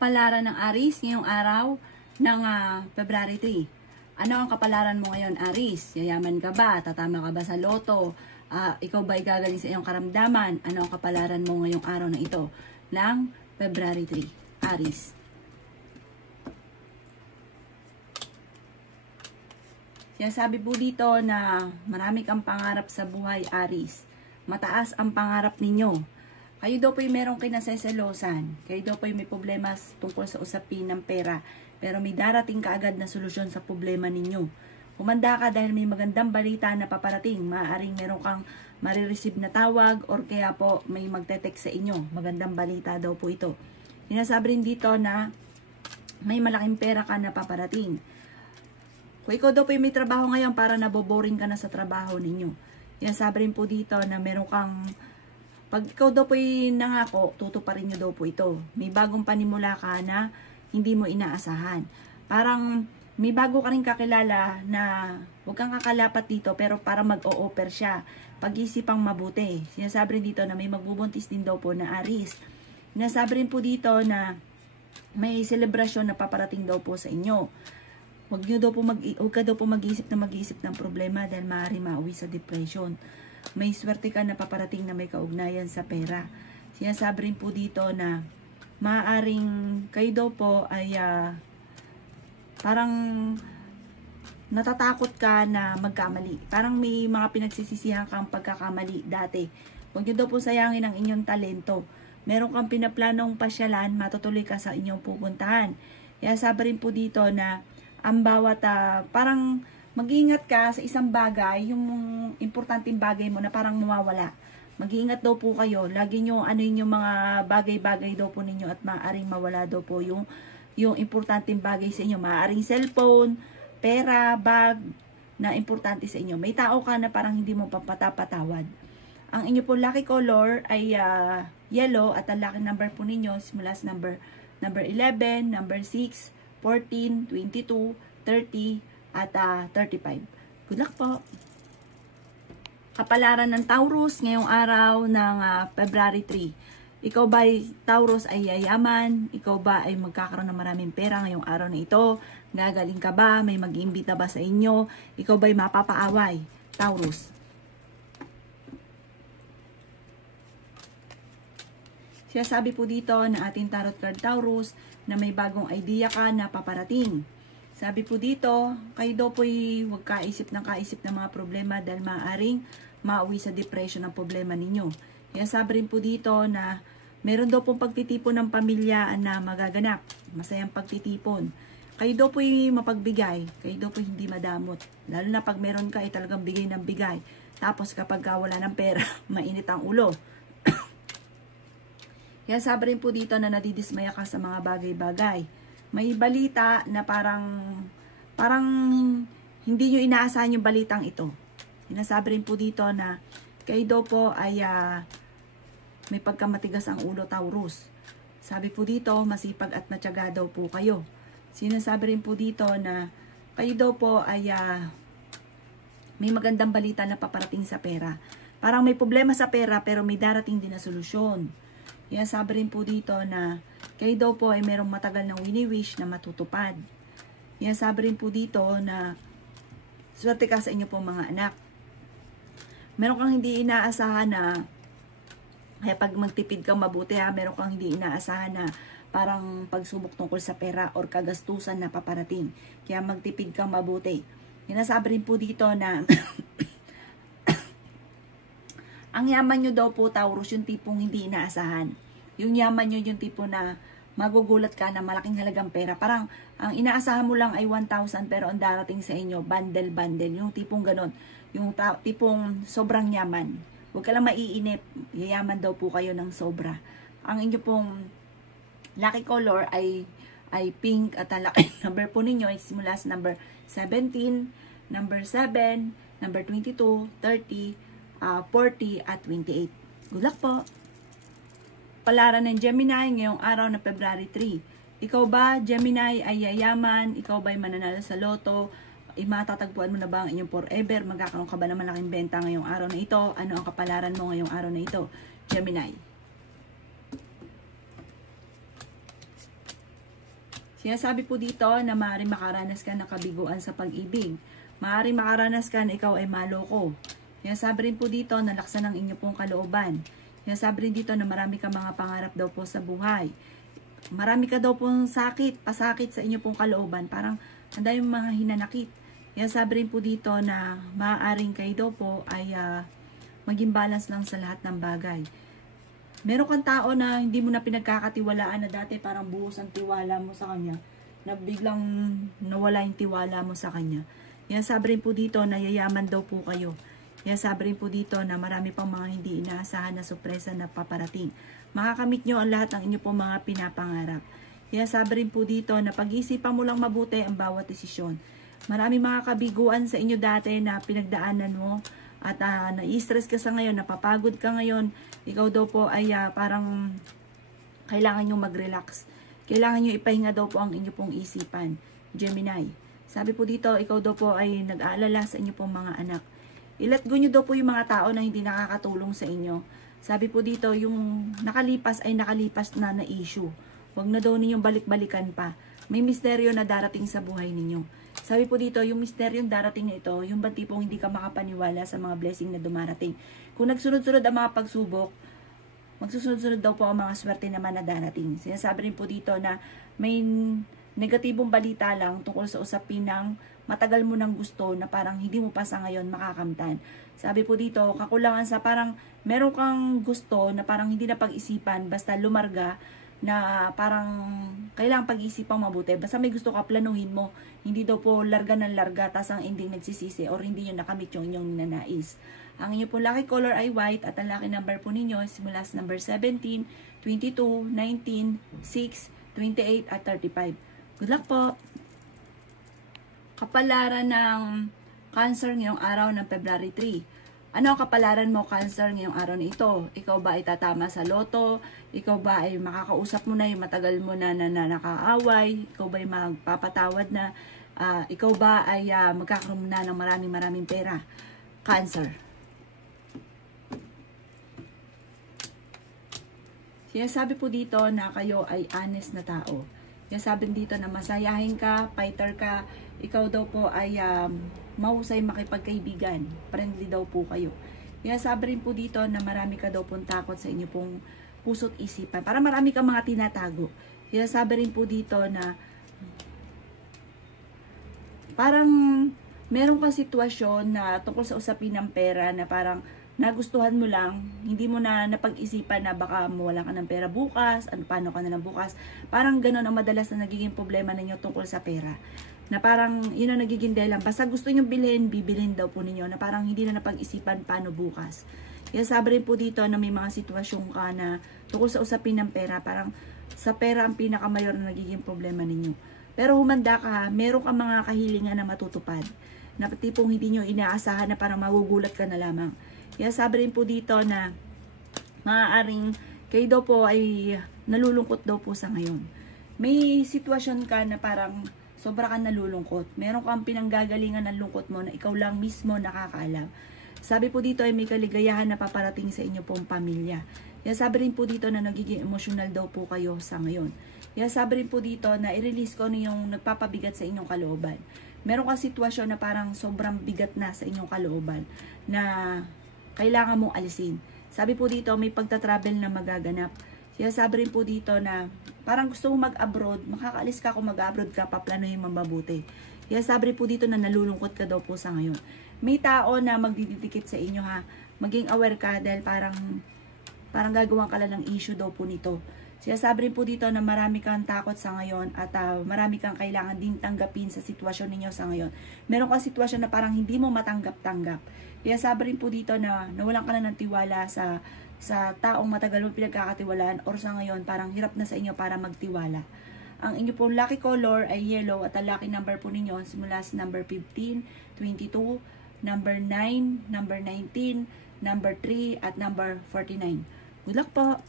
kapalaran ng Aries ngayong araw ng February 3. Ano ang kapalaran mo ngayon, Aries? Yayaman ka ba? Tatama ka ba sa loto? Ikaw ba ay gagaling sa iyong karamdaman? Ano ang kapalaran mo ngayong araw na ito ng February 3, Aries? Sinasabi po dito na marami kang pangarap sa buhay, Aries. Mataas ang pangarap ninyo. Kayo daw po yung merong kinaseselosan. Kayo daw po yung may problema tungkol sa usapin ng pera. Pero may darating kaagad na solusyon sa problema ninyo. Humanda ka dahil may magandang balita na paparating. Maaaring meron kang marireceive na tawag or kaya po may magte-text sa inyo. Magandang balita daw po ito. Sinasabi rin dito na may malaking pera ka na paparating. Kung ikaw daw po yung may trabaho ngayon para naboboring ka na sa trabaho ninyo. Sinasabi rin po dito na meron kang pag ikaw daw po yung nangako, tutuparin nyo daw po ito. May bagong panimula ka na hindi mo inaasahan. Parang may bago ka rin kakilala na huwag kang kakalapat dito pero para mag-o-offer siya. Pag-isipang mabuti. Sinasabi rin dito na may magbubuntis din daw po na Aries. Sinasabi rin po dito na may selebrasyon na paparating daw po sa inyo. Huwag ka daw po mag-isip ng problema dahil maaari mauwi sa depression. May swerte ka na paparating na may kaugnayan sa pera. Sinasabi rin po dito na maaaring kayo daw po ay parang natatakot ka na magkamali. Parang may mga pinagsisisihan kang pagkakamali dati. Huwag nyo daw po sayangin ang inyong talento. Meron kang pinaplanong pasyalan, matutuloy ka sa inyong pupuntahan. Sinasabi rin po dito na ang bawat parang mag-iingat ka sa isang bagay, yung importanteng bagay mo na parang mawawala. Mag-iingat daw po kayo. Lagi nyo ano yung mga bagay-bagay daw po ninyo at maaaring mawala daw po yung importanteng bagay sa inyo. Maaaring cellphone, pera, bag na importante sa inyo. May tao ka na parang hindi mo papatawad. Ang inyo po lucky color ay yellow at ang lucky number po ninyo simula sa number 11, number 6, 14, 22, 30, at 35. Good luck po. Kapalaran ng Taurus ngayong araw ng February 3. Ikaw ba Taurus ay yayaman? Ikaw ba ay magkakaroon ng maraming pera ngayong araw na ito? Gagaling ka ba? May mag-iimbita ba sa inyo? Ikaw ba ay mapapaaway? Taurus. Sinasabi po dito na ating tarot card Taurus na may bagong idea ka na paparating. Sabi po dito, kayo daw po'y huwag kaisip ng mga problema dahil maaaring mauwi sa depression ang problema ninyo. Kaya sabi rin po dito na meron daw pong pagtitipon ng pamilya na magaganap. Masayang pagtitipon. Kayo daw po'y mapagbigay. Kayo daw po'y hindi madamot. Lalo na pag meron ka ay talagang bigay ng bigay. Tapos kapag wala ng pera, mainit ang ulo. Kaya sabi rin po dito na nadidismaya ka sa mga bagay-bagay. May balita na parang hindi nyo inaasahan yung balitang ito. Sinasabi rin po dito na kayo daw po ay may pagkamatigas ang ulo, Taurus. Sabi po dito, masipag at matyaga daw po kayo. Sinasabi rin po dito na kayo daw po ay may magandang balita na paparating sa pera. Parang may problema sa pera pero may darating din na solusyon. Sinasabi rin po dito na kayo daw po ay merong matagal ng wini-wish na matutupad. Sabi rin po dito na swerte ka sa inyo po mga anak. Meron kang hindi inaasahan na kaya pag magtipid kang mabuti meron kang hindi inaasahan na parang pagsubok tungkol sa pera or kagastusan na paparating. Kaya magtipid kang mabuti. Sinasabi rin po dito na ang yaman nyo daw po, Taurus, yung tipong hindi inaasahan. Yung yaman nyo yung tipo na magugulat ka na malaking halagang pera. Parang ang inaasahan mo lang ay 1,000 pero ang darating sa inyo, bundle-bundle. Yung tipong ganon. Yung tipong sobrang yaman. Huwag ka lang maiinip. Yayaman daw po kayo ng sobra. Ang inyo pong lucky color ay pink at ang lucky number po ninyo ay simula sa number 17, number 7, number 22, 30, 40 at 28. Good luck po. Palaran ng Gemini ngayong araw na February 3. Ikaw ba, Gemini, ay yayaman? Ikaw ba ay mananalo sa loto? Matatagpuan mo na ba ang inyong forever? Magkakaroon ka ba ng malaking benta ngayong araw na ito? Ano ang kapalaran mo ngayong araw na ito, Gemini? Sinasabi po dito na maaaring makaranas ka ng kabiguan sa pag-ibig. Maaaring makaranas ka na ikaw ay maloko. Sinasabi rin po dito na laksan ang inyo pong kalooban. Sinasabi rin dito na marami ka mga pangarap daw po sa buhay. Marami ka daw pong pasakit sa inyo pong kalooban. Parang ang dami mga hinanakit. Sinasabi rin po dito na maaaring kayo daw po ay maging balance lang sa lahat ng bagay. Meron kang tao na hindi mo na pinagkakatiwalaan na dati parang buhos ang tiwala mo sa kanya, na biglang nawala yung tiwala mo sa kanya. Sabi rin po dito na yayaman daw po kayo. Sabi rin po dito na marami pang mga hindi inaasahan na sorpresa na paparating. Makakamit nyo ang lahat ng inyo po mga pinapangarap. Sabi rin po dito na pag-iisipan mo lang mabuti ang bawat desisyon. Marami mga kabiguan sa inyo dati na pinagdaanan mo at na-stress ka sa ngayon, napapagod ka ngayon. Ikaw daw po ay parang kailangan nyo mag-relax. Kailangan nyo ipahinga daw po ang inyo pong isipan. Gemini. Sabi po dito, ikaw daw po ay nag-aalala sa inyo pong mga anak. Ilet go nyo daw po yung mga tao na hindi nakakatulong sa inyo. Sabi po dito, yung nakalipas ay nakalipas na issue. Huwag na daw ninyong balik-balikan pa. May misteryo na darating sa buhay ninyo. Sabi po dito, yung misteryong darating na ito, yung ba tipong hindi ka makapaniwala sa mga blessing na dumarating. Kung nagsunod-sunod ang mga pagsubok, magsusunod-sunod daw po ang mga swerte naman na darating. Sinasabi rin po dito na may negatibong balita lang tungkol sa usapin ng matagal mo nang gusto na parang hindi mo pa sa ngayon makakamtan. Sabi po dito, kakulangan sa parang meron kang gusto na parang hindi na pag-isipan, basta lumarga, na parang kailangang pag-iisipang mabuti. Basta may gusto ka, planuhin mo. Hindi daw po larga ng larga, tas ang ending nagsisisi or hindi nyo nakamit yung inyong ninanais. Ang inyo po lucky color ay white at ang lucky number po ninyo simula sa number 17, 22, 19, 6, 28 at 35. Good luck po! Kapalaran ng Cancer ngayong araw ng February 3. Ano ang kapalaran mo, Cancer, ngayong araw na ito? Ikaw ba ay tatama sa loto? Ikaw ba ay makakausap mo na yung matagal mo na nakaaway? Ikaw ba ay magpapatawad na? Ikaw ba ay magkakaroon na ng maraming pera? Cancer. Sinasabi po dito na kayo ay honest na tao. Sinasabi dito na masayahin ka, fighter ka, ikaw daw po ay mahusay makipagkaibigan. Friendly daw po kayo. Sabi rin po dito na marami ka daw pong takot sa inyo pong puso't isipan. Para marami kang mga tinatago. Sabi rin po dito na parang meron kang sitwasyon na tungkol sa usapin ng pera na parang nagustuhan mo lang, hindi mo na napag-isipan na baka mawala ka ng pera bukas, paano ka na lang bukas. Parang ganun ang madalas na nagiging problema ninyo tungkol sa pera. Na parang yun ang nagiging dahilan. Basta gusto nyo bilhin, bibilhin daw po ninyo. Na parang hindi na napag-isipan paano bukas. Sabi rin po dito na may mga sitwasyon ka na tungkol sa usapin ng pera. Parang sa pera ang pinakamayor na nagiging problema ninyo. Pero humanda ka, meron ka mga kahilingan na matutupad. Na tipong hindi nyo inaasahan na parang magugulat ka na lamang. Sabi rin po dito na maaaring kayo daw po ay nalulungkot daw po sa ngayon. May sitwasyon ka na parang sobra kang nalulungkot. Meron kang pinanggagalingan ng lungkot mo na ikaw lang mismo nakakaalam. Sabi po dito ay may kaligayahan na paparating sa inyo pong pamilya. Sabi rin po dito na nagiging emosyonal daw po kayo sa ngayon. Sabi rin po dito na i-release ko yung nagpapabigat sa inyong kalooban. Meron kang sitwasyon na parang sobrang bigat na sa inyong kalooban na kailangan mong alisin. Sabi po dito may pagta-travel na magaganap. Sabi rin po dito na parang gusto mo mag-abroad, makakaalis ka kung mag-abroad ka, paplanuhin mo mabuti. Sabi rin po dito na nalulungkot ka daw po sa ngayon. May tao na magdidikit sa inyo ha. Maging aware ka dahil parang gagawan ka lang ng issue daw po nito. Sabi rin po dito na marami kang takot sa ngayon at marami kang kailangan din tanggapin sa sitwasyon ninyo sa ngayon. Meron kang sitwasyon na parang hindi mo matanggap-tanggap. Sabi rin po dito na nawalan ka na ng tiwala sa taong matagal mo pinagkakatiwalaan or sa ngayon parang hirap na sa inyo para magtiwala. Ang inyo pong lucky color ay yellow at ang lucky number po ninyo simula sa number 15, 22, number 9, number 19, number 3 at number 49. Good luck po!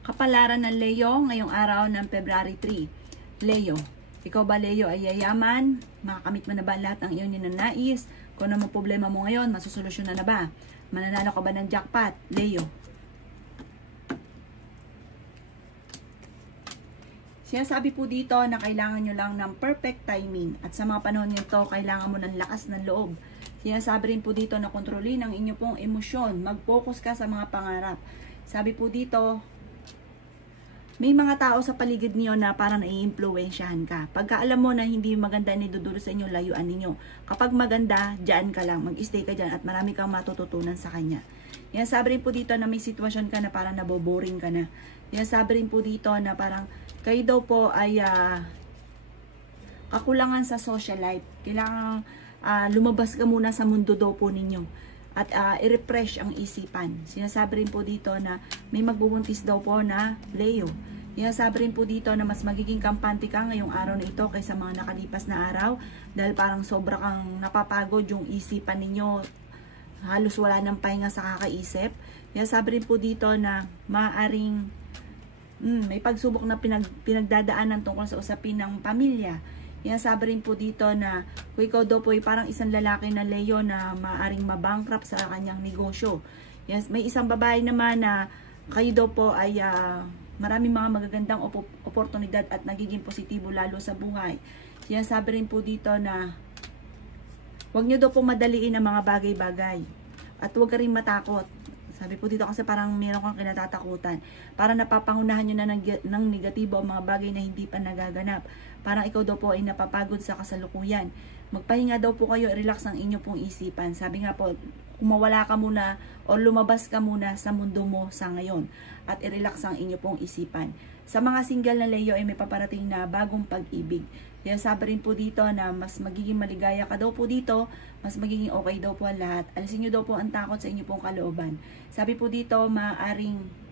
Kapalaran ng Leo ngayong araw ng February 3. Leo, ikaw ba Leo ay yayaman? Makakamit mo na ba lahat ng iyong ninanais? Kung ano mo problema mo ngayon, masusolusyonan na ba? Mananalo ka ba ng jackpot? Leo. Sinasabi po dito na kailangan nyo lang ng perfect timing at sa mga panahon nito, kailangan mo ng lakas ng loob. Sinasabi rin po dito na kontrolin ang inyo pong emosyon. Mag-focus ka sa mga pangarap. Sabi po dito, may mga tao sa paligid niyo na parang nai-impluwensyahan ka. Pagka alam mo na hindi maganda ni dudulo sa inyo, layuan ninyo. Kapag maganda, dyan ka lang. Mag-stay ka dyan at marami kang matututunan sa kanya. Yan, sabi rin po dito na may sitwasyon ka na parang naboboring ka na. Yan, sabi rin po dito na parang kayo daw po ay kakulangan sa social life. Kailangan lumabas ka muna sa mundo daw po ninyo. At i-refresh ang isipan. Sinasabi rin po dito na may magbubuntis daw po na Leo. Sinasabi rin po dito na mas magiging kampante ka ngayong araw na ito kaysa mga nakalipas na araw. Dahil parang sobra kang napapagod yung isipan ninyo. Halos wala ng pahinga sa kakaisip. Sinasabi rin po dito na maaaring may pagsubok na pinagdadaanan tungkol sa usapin ng pamilya. Yan, sabi rin po dito na kung ikaw daw po ay parang isang lalaki na Leo na maaring mabankrupt sa kanyang negosyo. Yes, may isang babae naman na kayo daw po ay maraming mga magagandang oportunidad at nagiging positibo lalo sa buhay. Yan, sabi rin po dito na huwag nyo daw po madaliin ang mga bagay-bagay at huwag ka rin matakot. Sabi po dito kasi parang meron kang kinatatakutan. Para napapangunahan nyo na ng negatibo ang mga bagay na hindi pa nagaganap. Parang ikaw daw po ay napapagod sa kasalukuyan. Magpahinga daw po kayo, relax ang inyo pong isipan. Sabi nga po, kumawala ka muna o lumabas ka muna sa mundo mo sa ngayon. At i-relax ang inyo pong isipan. Sa mga single na Leo ay may paparating na bagong pag-ibig. Kaya sabi rin po dito na mas magiging maligaya ka daw po dito, mas magiging okay daw po ang lahat. Alisin nyo daw po ang takot sa inyo pong kalooban. Sabi po dito, maaaring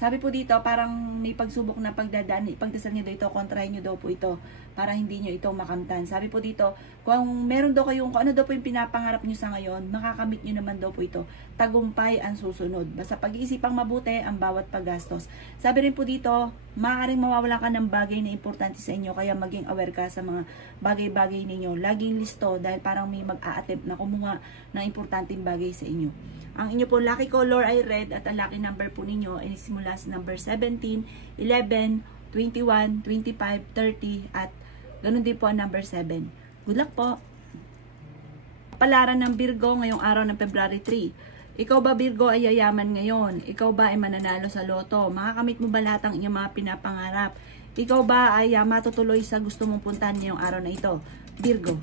sabi po dito, parang may pagsubok na pagdadaan, ipagdasal nyo daw ito, kontrahin nyo daw po ito, para hindi nyo ito makamtan. Sabi po dito, kung meron daw kayong, kung ano daw po yung pinapangarap nyo sa ngayon, makakamit nyo naman daw po ito. Tagumpay ang susunod. Basta pag-iisipang mabuti ang bawat paggastos. Sabi rin po dito, maaaring mawawala ka ng bagay na importante sa inyo, kaya maging aware ka sa mga bagay-bagay ninyo. Laging listo, dahil parang may mag-a-attempt na kumuha ng importanteng bagay sa inyo. Ang inyo po lucky color ay red at ang lucky number po ninyo ay simula sa number 17, 11, 21, 25, 30 at ganun din po ang number 7. Good luck po! Palaran ng Virgo ngayong araw ng February 3. Ikaw ba Virgo ay yayaman ngayon? Ikaw ba ay mananalo sa loto? Makakamit mo ba lahat ang inyong mga pinapangarap? Ikaw ba ay matutuloy sa gusto mong puntahan ngayong araw na ito? Virgo.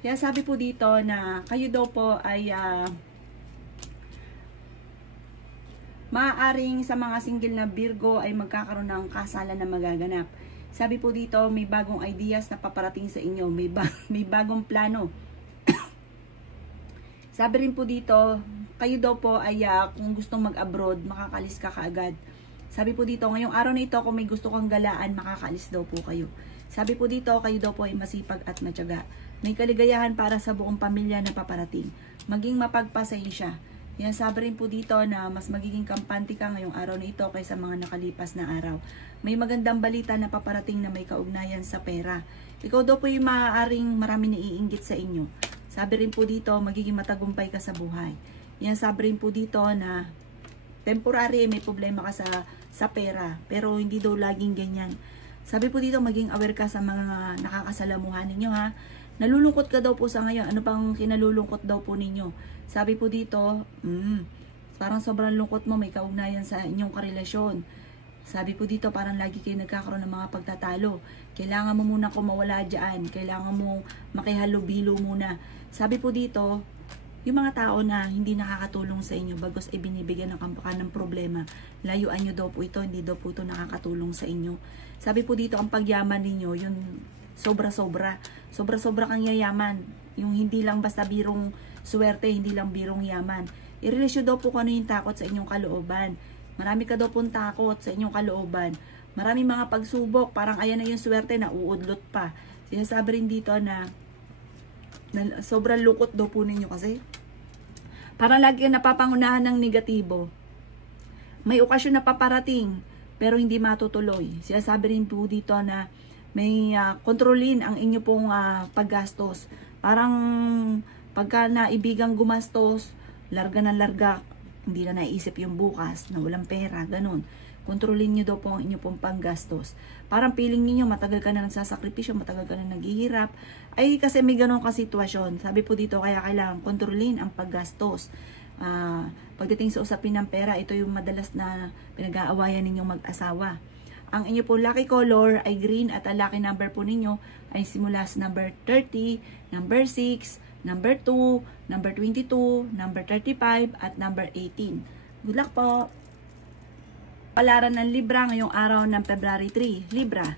Kaya sabi po dito na kayo daw po ay maaaring sa mga single na Virgo ay magkakaroon ng kasalan na magaganap. Sabi po dito may bagong ideas na paparating sa inyo, may bagong plano. Sabi rin po dito, kayo daw po ay kung gustong mag-abroad, makakalis ka kaagad. Sabi po dito, ngayong araw na ito kung may gusto kang galaan, makakalis daw po kayo. Sabi po dito, kayo daw po ay masipag at matyaga. May kaligayahan para sa buong pamilya na paparating. Maging mapagpasensya. Yan, sabi rin po dito na mas magiging kampante ka ngayong araw na ito kaysa mga nakalipas na araw. May magandang balita na paparating na may kaugnayan sa pera. Ikaw daw po yung maaaring marami naiinggit sa inyo. Sabi rin po dito, magiging matagumpay ka sa buhay. Yan, sabi rin po dito na temporary may problema ka sa pera. Pero hindi daw laging ganyan. Sabi po dito, maging aware ka sa mga nakakasalamuhan ninyo ha. Nalulungkot ka daw po sa ngayon. Ano pang kinalulungkot daw po ninyo? Sabi po dito, parang sobrang lungkot mo, may kaugnayan sa inyong karelasyon. Sabi po dito, parang lagi kayo nagkakaroon ng mga pagtatalo. Kailangan mo muna kumawala dyan. Kailangan mo makihalubilo muna. Sabi po dito, yung mga tao na hindi nakakatulong sa inyo, bagos ay binibigyan ng kampakan ng problema, layuan nyo daw po ito, hindi daw po ito nakakatulong sa inyo. Sabi po dito, ang pagyaman ninyo, yun sobra-sobra. Sobra-sobra kang yayaman. Yung hindi lang basta birong swerte, hindi lang birong yaman. I-relasyon daw po kung ano yung takot sa inyong kalooban. Marami ka daw pong takot sa inyong kalooban. Marami mga pagsubok, parang ayan na yung swerte na uudlot pa. Sinasabi rin dito na sobrang lungkot daw po ninyo kasi parang lagi kang napapangunahan ng negatibo. May okasyon na paparating pero hindi matutuloy. Sinasabi rin po dito na may kontrolin ang inyo pong paggastos. Parang Pagka naibigang gumastos, larga ng larga, hindi na naisip yung bukas na walang pera, ganun. Kontrolin nyo daw po ang inyo pong panggastos. Parang feeling niyo matagal ka na nagsasakripisyo, matagal ka na naghihirap. Ay kasi may ganun ka sitwasyon. Sabi po dito, kaya kailangan kontrolin ang paggastos. Pagdating sa usapin ng pera, ito yung madalas na pinag-aawayan ninyong mag-asawa. Ang inyo po lucky color ay green at ang lucky number po ninyo ay simula sa number 30, number 6, number 2, number 22, number 35, at number 18. Good luck po! Palaran ng Libra ngayong araw ng February 3. Libra,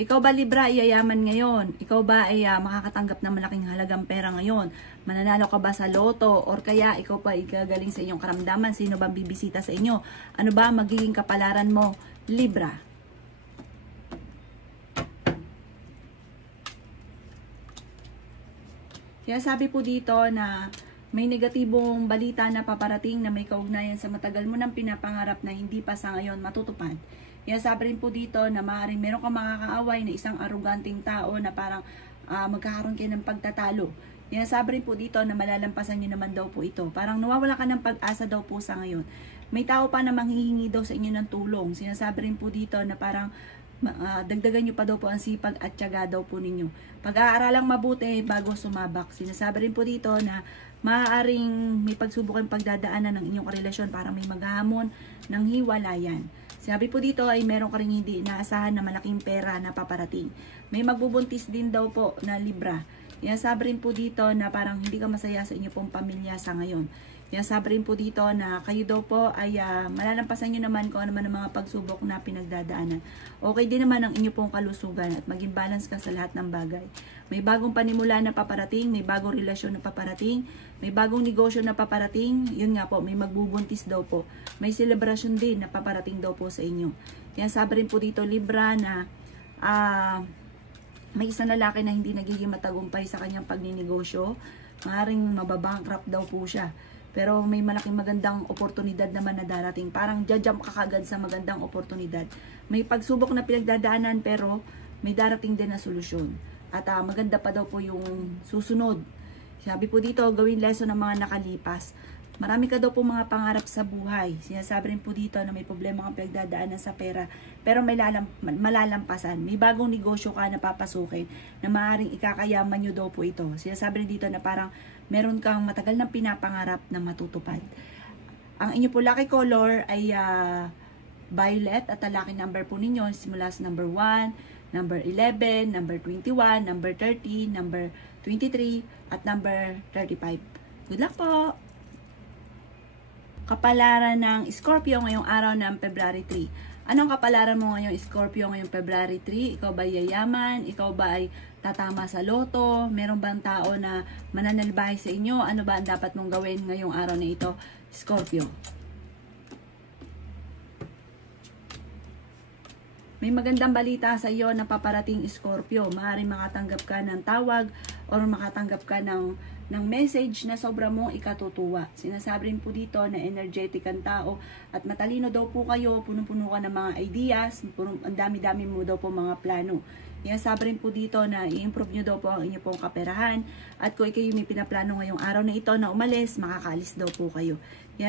ikaw ba Libra iayaman ngayon? Ikaw ba ay makakatanggap ng malaking halagang pera ngayon? Mananalo ka ba sa loto? Or kaya ikaw pa igagaling sa inyong karamdaman? Sino ba bibisita sa inyo? Ano ba magiging kapalaran mo, Libra? Kaya sabi po dito na may negatibong balita na paparating na may kaugnayan sa matagal mo nang pinapangarap na hindi pa sa ngayon matutupad. Kaya sabi rin po dito na maaaring meron kang makakaaway na isang aruganting tao na parang magkakaroon kayo ng pagtatalo. Kaya sabi rin po dito na malalampasan nyo naman daw po ito. Parang nawawala ka ng pag-asa daw po sa ngayon. May tao pa na manghihingi daw sa inyo ng tulong. Sinasabi rin po dito na parang dagdagan nyo pa daw po ang sipag at tiyaga daw po ninyo. Pag-aaralang mabuti bago sumabak. Sinasabi rin po dito na maaaring may pagsubok ang pagdadaanan ng inyong relasyon para may maghahamon ng hiwalayan. Sabi po dito ay meron ka rin hindi inaasahan na malaking pera na paparating. May magbubuntis din daw po na Libra. Yan sabi rin po dito na parang hindi ka masaya sa inyo pong pamilya sa ngayon. Yan sabi rin po dito na kayo daw po ay malalampasan nyo naman kung ano man ang mga pagsubok na pinagdadaanan. Okay din naman ang inyo pong kalusugan at maging balance ka sa lahat ng bagay. May bagong panimula na paparating, may bagong relasyon na paparating, may bagong negosyo na paparating, yun nga po, may magbubuntis daw po. May celebration din na paparating daw po sa inyo. Yan sabi rin po dito Libra na may isang lalaki na hindi nagiging matagumpay sa kanyang pagninegosyo. Maaaring mababankrupt daw po siya. Pero may malaking magandang oportunidad naman na darating. Parang jajump ka kagad sa magandang oportunidad. May pagsubok na pinagdadaanan pero may darating din na solusyon. At maganda pa daw po yung susunod. Sabi po dito, gawin lesson ng mga nakalipas. Marami ka daw po mga pangarap sa buhay. Sinasabi rin po dito na may problema kang pinagdadaanan sa pera. Pero may malalampasan. May bagong negosyo ka na papasukin na maaaring ikakayaman nyo daw po ito. Sinasabi rin dito na parang meron kang matagal na pinapangarap na matutupad. Ang inyo po lucky color ay violet at ang lucky number po ninyo simula sa number 1, number 11, number 21, number 30, number 23, at number 35. Good luck po! Kapalaran ng Scorpio ngayong araw ng February 3. Anong kapalaran mo ngayong Scorpio ngayong February 3? Ikaw ba yayaman? Ikaw ba ay tatama sa loto? Meron bang tao na mananalbahe sa inyo? Ano ba ang dapat mong gawin ngayong araw na ito, Scorpio? May magandang balita sa iyo na paparating, Scorpio. Maaaring makatanggap ka ng tawag o makatanggap ka ng message na sobra mong ikatutuwa. Sinasabi rin po dito na energetic ang tao at matalino daw po kayo, punong-puno ka ng mga ideas, ang dami-dami mo daw po mga plano. Sabi rin po dito na i-improve nyo daw po ang inyo pong kaperahan at kung kayo may pinaplano ngayong araw na ito na umalis, makakaalis daw po kayo.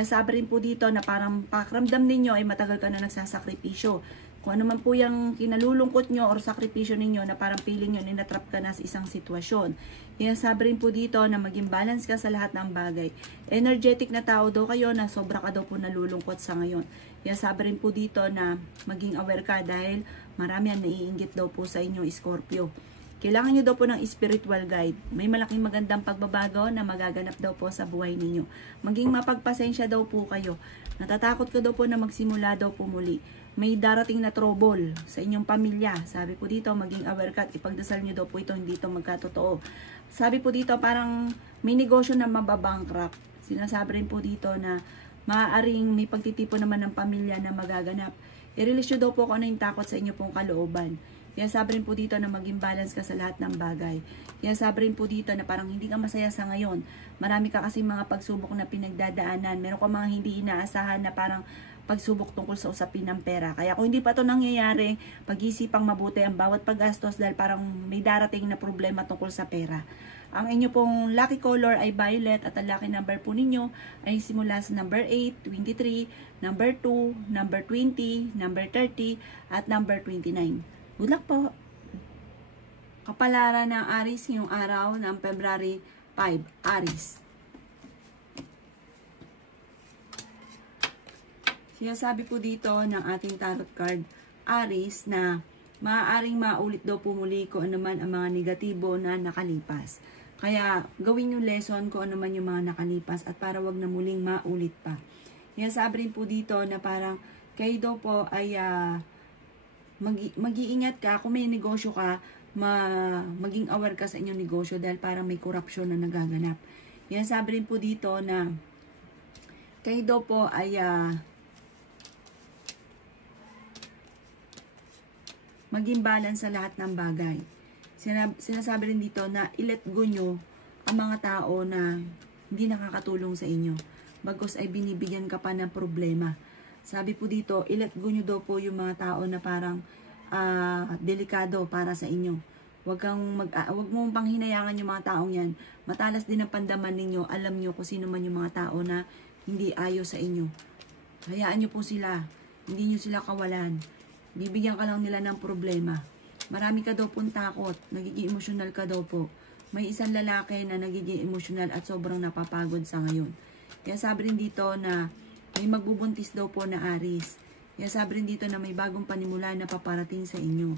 Sabi rin po dito na parang pakiramdam ninyo ay matagal ka na nagsasakripisyo. Kung ano man po yung kinalulungkot nyo or sakripisyo ninyo na parang feeling nyo ninatrap ka na sa isang sitwasyon. Sabi rin po dito na maging balance ka sa lahat ng bagay. Energetic na tao daw kayo na sobra ka daw po nalulungkot sa ngayon. Sabi rin po dito na maging aware ka dahil marami ang naiinggit daw po sa inyo, Scorpio. Kailangan nyo daw po ng spiritual guide. May malaking magandang pagbabago na magaganap daw po sa buhay ninyo. Maging mapagpasensya daw po kayo. Natatakot ka daw po na magsimula daw po muli. May darating na trouble sa inyong pamilya. Sabi po dito, maging aware ka at ipagdasal nyo daw po ito, hindi ito magkatotoo. Sabi po dito, parang may negosyo na mababankrupt. Sinasabi rin po dito na maaaring may pagtitipon naman ng pamilya na magaganap. I-release nyo daw po kung ano yung takot sa inyo pong kalooban. Sabi rin po dito na maging balance ka sa lahat ng bagay. Sabi rin po dito na parang hindi ka masaya sa ngayon. Marami ka kasi mga pagsubok na pinagdadaanan. Meron ka mga hindi inaasahan na parang pagsubok tungkol sa usapin ng pera. Kaya kung hindi pa ito nangyayari, pag-isipang mabuti ang bawat paggastos dahil parang may darating na problema tungkol sa pera. Ang inyo pong lucky color ay violet at ang lucky number po ninyo ay simula sa number 8, 23, number 2, number 20, number 30, at number 29. Good luck po! Kapalaran ng Aries ngayong araw ng February 5, Aries. Sinasabi po dito ng ating tarot card, Aries, na maaaring maulit daw po muli kung ano man ang mga negatibo na nakalipas. Kaya gawin yung lesson kung ano man yung mga nakalipas at para wag na muling maulit pa. Sinasabi rin po dito na parang kayo daw po ay mag-iingat ka kung may negosyo ka, maging aware ka sa inyong negosyo dahil parang may corruption na nagaganap. Sinasabi rin po dito na kayo daw po ay maging balance sa lahat ng bagay. Sinasabi rin dito na i-let go nyo ang mga tao na hindi nakakatulong sa inyo. Bagos ay binibigyan ka pa ng problema. Sabi po dito, i-let go nyo daw po yung mga tao na parang delikado para sa inyo. Huwag mong panghinayangan yung mga taong yan. Matalas din ang pandaman ninyo. Alam nyo kung sino man yung mga tao na hindi ayos sa inyo. Hayaan nyo po sila. Hindi nyo sila kawalan. Bibigyan ka lang nila ng problema. Marami ka daw pong takot. Nagiging emosyonal ka daw po. May isang lalaki na nagiging emosyonal at sobrang napapagod sa ngayon. Kaya sabi rin dito na may magbubuntis daw po na Aries. Kaya sabi rin dito na may bagong panimula na paparating sa inyo.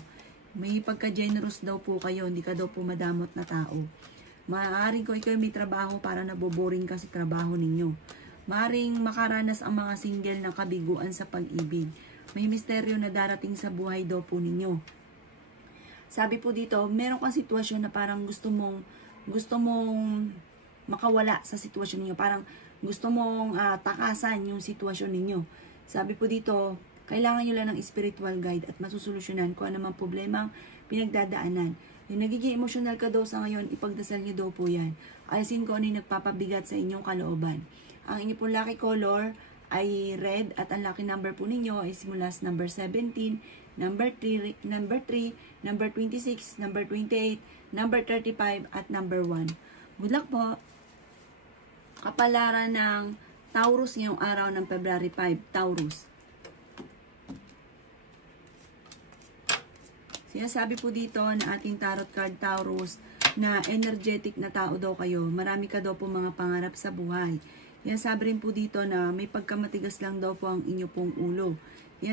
May pagka-generous daw po kayo. Hindi ka daw po madamot na tao. Maaaring kung ikaw may trabaho para naboboring ka sa trabaho ninyo. Maaaring makaranas ang mga single ng kabiguan sa pag-ibig. May misteryo na darating sa buhay daw po ninyo. Sabi po dito, meron kang sitwasyon na parang gusto mong makawala sa sitwasyon ninyo. Parang gusto mong takasan yung sitwasyon ninyo. Sabi po dito, kailangan nyo lang ng spiritual guide at masusolusyonan kung anumang problema pinagdadaanan. Yung nagiging emosyonal ka daw sa ngayon, ipagdasal nyo daw po yan. Alisin ko ano yung nagpapabigat sa inyong kalooban. Ang inyo po lucky color ay red at ang lucky number po ninyo ay simula sa number 17, number 3, number 26, number 28, number 35, at number 1. Good luck po! Kapalaran ng Taurus ngayong araw ng February 5, Taurus. Sinasabi po dito na ating tarot card Taurus na energetic na tao daw kayo. Marami ka daw po mga pangarap sa buhay. Sabi rin po dito na may pagkamatigas lang daw po ang inyo pong ulo.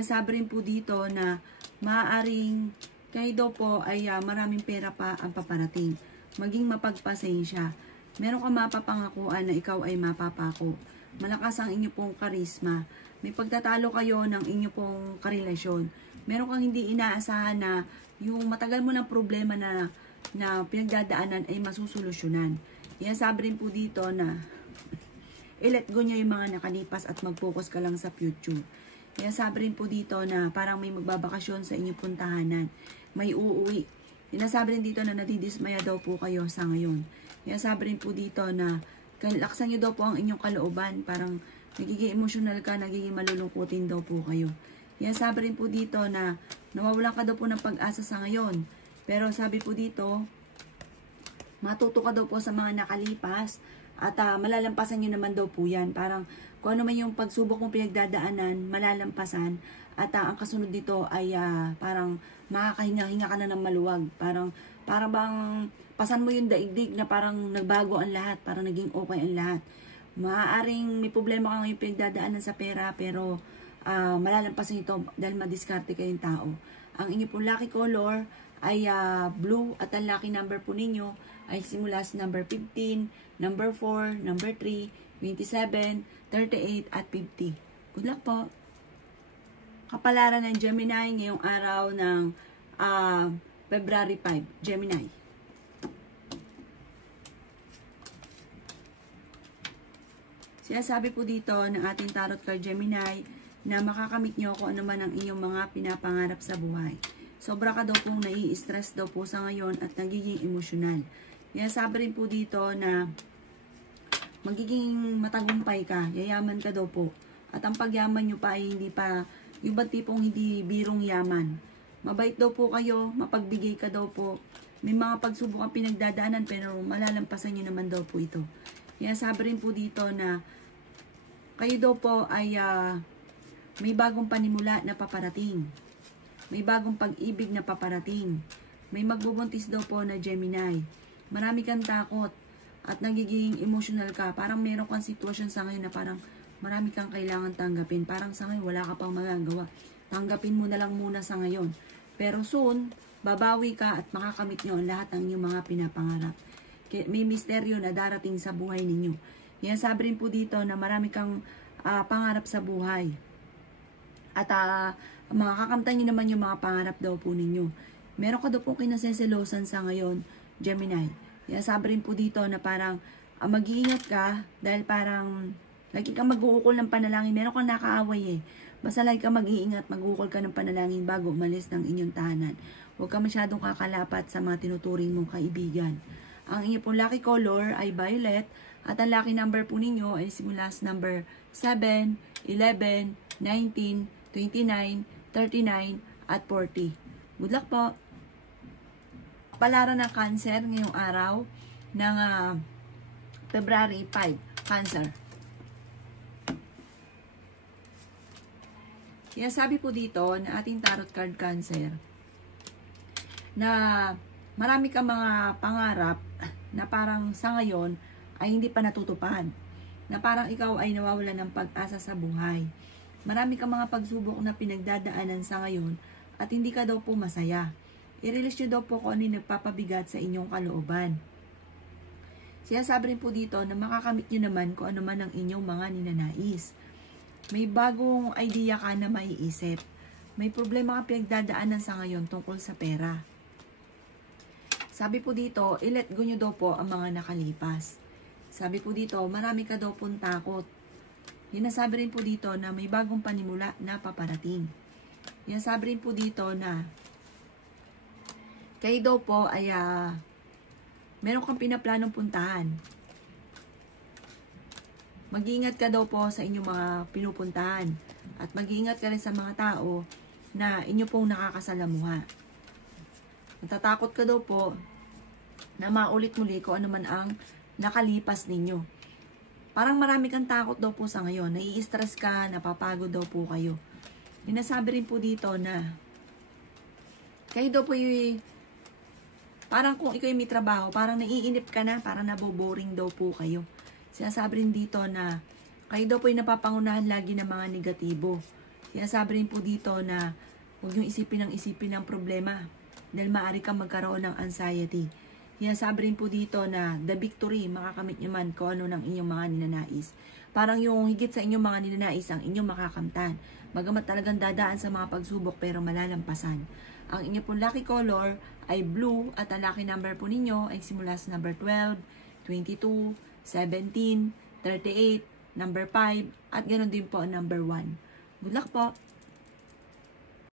Sabi rin po dito na maaaring kayo daw po ay maraming pera pa ang paparating. Maging mapagpasensya. Meron ka mapapangakuan na ikaw ay mapapako. Malakas ang inyo pong karisma. May pagtatalo kayo ng inyo pong karelasyon. Meron kang hindi inaasahan na yung matagal mo ng problema na pinagdadaanan ay masusolusyonan. Sabi rin po dito na i-let go nyo yung mga nakalipas at mag-focus ka lang sa future. Kaya sabi rin po dito na parang may magbabakasyon sa inyong puntahanan. May uuwi. Sinasabi rin dito na nadidismaya daw po kayo sa ngayon. Kaya sabi rin po dito na laksan nyo daw po ang inyong kalooban. Parang nagiging emosyonal ka, nagiging malulungkutin daw po kayo. Kaya sabi rin po dito na nawawalan ka daw po ng pag-asa sa ngayon. Pero sabi po dito, matuto ka daw po sa mga nakalipas. At malalampasan nyo naman daw po yan. Parang kung ano man yung pagsubok mong pinagdadaanan, malalampasan. At ang kasunod dito ay parang makakahinga-hinga ka na ng maluwag. Parang bang pasan mo yung daigdig na parang nagbago ang lahat. Parang naging okay ang lahat. Maaaring may problema ka ngayon pinagdadaanan sa pera pero malalampasan ito dahil madiskarte kayong tao. Ang inyo pong lucky color ay blue at ang lucky number po ninyo ay simula sa number 15, number 4, number 3, 27, 38, at 50. Good luck po! Kapalaran ng Gemini ngayong araw ng February 5, Gemini. Sinasabi po dito ng ating tarot card Gemini na makakamit nyo kung ano man ang inyong mga pinapangarap sa buhay. Sobra ka daw pong nai-stress daw po sa ngayon at nagiging emosyonal. Sinasabi rin po dito na magiging matagumpay ka, yayaman ka daw po. At ang pagyaman nyo pa ay hindi pa, yung ba tipong hindi birong yaman. Mabait daw po kayo, mapagbigay ka daw po. may mga pagsubok ang pinagdadaanan pero malalampasan nyo naman daw po ito. Kaya sabi rin po dito na kayo daw po ay may bagong panimula na paparating. May bagong pag-ibig na paparating. May magbubuntis daw po na Gemini. Marami kang takot at nagiging emotional ka. Parang meron kang sitwasyon sa ngayon na parang marami kang kailangan tanggapin. Parang sa ngayon wala ka pang magagawa. Tanggapin mo na lang muna sa ngayon. Pero soon, babawi ka at makakamit nyo ang lahat ng inyong mga pinapangarap. May misteryo na darating sa buhay ninyo. Yan sabi rin po dito na marami kang pangarap sa buhay. At makakamtan nyo naman yung mga pangarap daw po ninyo. Meron ka daw po kinaseselosan sa ngayon, Gemini. Yan sabi rin po dito na parang mag-iingat ka dahil parang lagi kang mag-uukol ng panalangin. Meron kang nakaaway eh. Basta lagi kang mag-iingat, mag-uukol ka ng panalangin bago umalis ng inyong tahanan. Huwag ka masyadong kakalapat sa mga tinuturing mong kaibigan. Ang inyong pong lucky color ay violet at ang lucky number po ninyo ay simula sa number 7, 11, 19, 29, 39, at 40. Good luck po! Palaran ng Cancer ngayong araw ng February 5. Cancer. Kaya sabi po dito na ating tarot card Cancer na marami kang mga pangarap na parang sa ngayon ay hindi pa natutupad. Na parang ikaw ay nawawalan ng pag-asa sa buhay. Marami kang mga pagsubok na pinagdadaanan sa ngayon at hindi ka daw po masaya. I-release nyo daw po kung ano yung nagpapabigat sa inyong kalooban. Siya sabi rin po dito na makakamit nyo naman kung ano man ang inyong mga ninanais. May bagong idea ka na maiisip. May problema ka pinagdadaanan sa ngayon tungkol sa pera. Sabi po dito, i-let go nyo daw po ang mga nakalipas. Sabi po dito, marami ka daw pong takot. Sabi rin po dito na may bagong panimula na paparating. Sabi rin po dito na kayo daw po ay meron kang pinaplanong puntahan. Mag-iingat ka daw po sa inyong mga pinupuntahan. At mag-iingat ka rin sa mga tao na inyo pong nakakasalamuha. Natatakot ka daw po na maulit muli kung ano man ang nakalipas ninyo. Parang marami kang takot daw po sa ngayon. Nai-stress ka, napapagod daw po kayo. Sinasabi rin po dito na kayo daw po yung parang kung ikaw yung may trabaho, parang naiinip ka na, parang naboboring daw po kayo. Sinasabi rin dito na kayo daw po yung napapangunahan lagi ng mga negatibo. Sinasabi rin po dito na huwag yung isipin ng problema dahil maaari kang magkaroon ng anxiety. Sinasabi rin po dito na the victory, makakamit nyo man kung ano ng inyong mga ninanais. Parang yung higit sa inyong mga ninanais ang inyong makakamtan. Bagamat talagang dadaan sa mga pagsubok pero malalampasan. Ang inyong pong lucky color ay blue at ang lucky number po ninyo ay simula sa number 12, 22, 17, 38, number 5 at ganoon din po ang number 1. Good luck po!